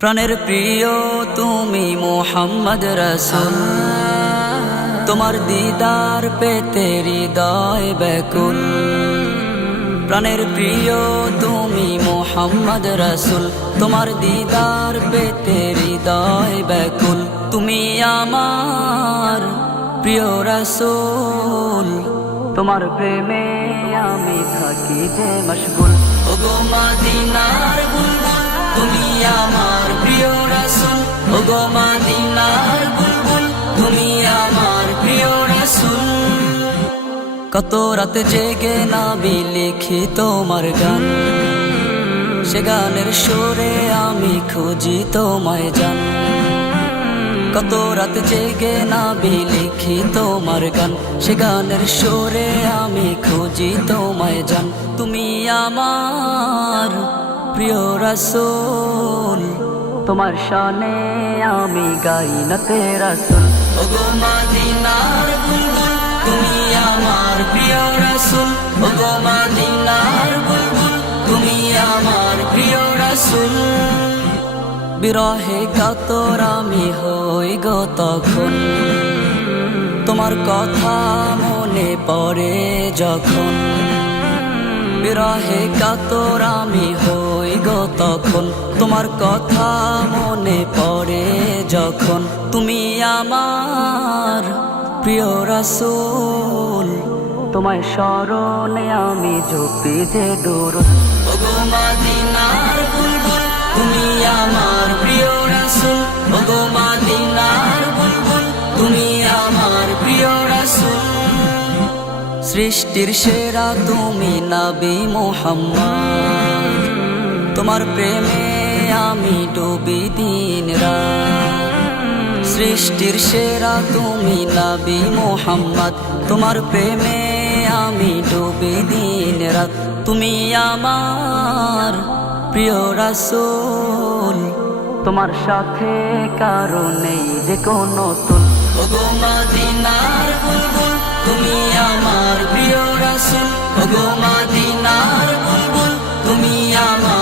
প্রাণের প্রিয় তুমি মুহাম্মদ রাসূল, তোমার দিদার পেতে হৃদয় ব্যাকুল। প্রাণের প্রিয় তুমি মুহাম্মদ রাসূল, তোমার দিদার পেতে হৃদয় ব্যাকুল। তুমি আমার প্রিয় রাসূল, তোমার প্রেমে আমি থাকি যে মশগুল। ওগো মদিনার বুলবুল, তুমি আমার প্রিয় রাসূল। ওগো মদিনার বুলবুল, তুমি আমার প্রিয় রাসূল। কত রাতে জেগে নবী লিখি তোমার গান, সে গানের সুরে আমি খুঁজি তোমায় জান। কত রাতে জেগে নবী লিখি তোমার গান, সে গানের সুরে আমি খুঁজি তোমায় জান। তুমি আমার প্রিয় রাসূল, তোমার শানে আমি গাই নাতে রাসূল। ওগো মদিনার বুলবুল, তুমি আমার প্রিয় রাসূল। ওগো মদিনার বুলবুল, তুমি আমার প্রিয় রাসূল। বিরহে কাতর আমি হই গো তখন, তোমার কথা মনে পড়ে যখন। বিরহে কাতর আমি হই গো তখন, তোমার কথা মনে পড়ে যখন। তুমি আমার প্রিয় রাসূল, তোমায় স্মরণে আমি জপি যে দুরূদ। ওগো মদিনার বুলবুল, তুমি আমার প্রিয় রাসূল। ওগো মদিনার বুলবুল, তুমি আমার প্রিয় রাসূল। সৃষ্টির সেরা তুমি নবী মুহাম্মদ, তোমার প্রেমে আমি ডুবি দিন রাত। সৃষ্টির সেরা তুমি নবী মুহাম্মদ, তোমার প্রেমে আমি ডুবি দিন রাত। তুমি আমার প্রিয় রাসূল, তোমার সাথে কারো নেই যে কোনো তুল। ওগো মদিনার বুলবুল, তুমি আমার প্রিয় রাসূল। ওগো মদিনার বুলবুল, তুমি আমার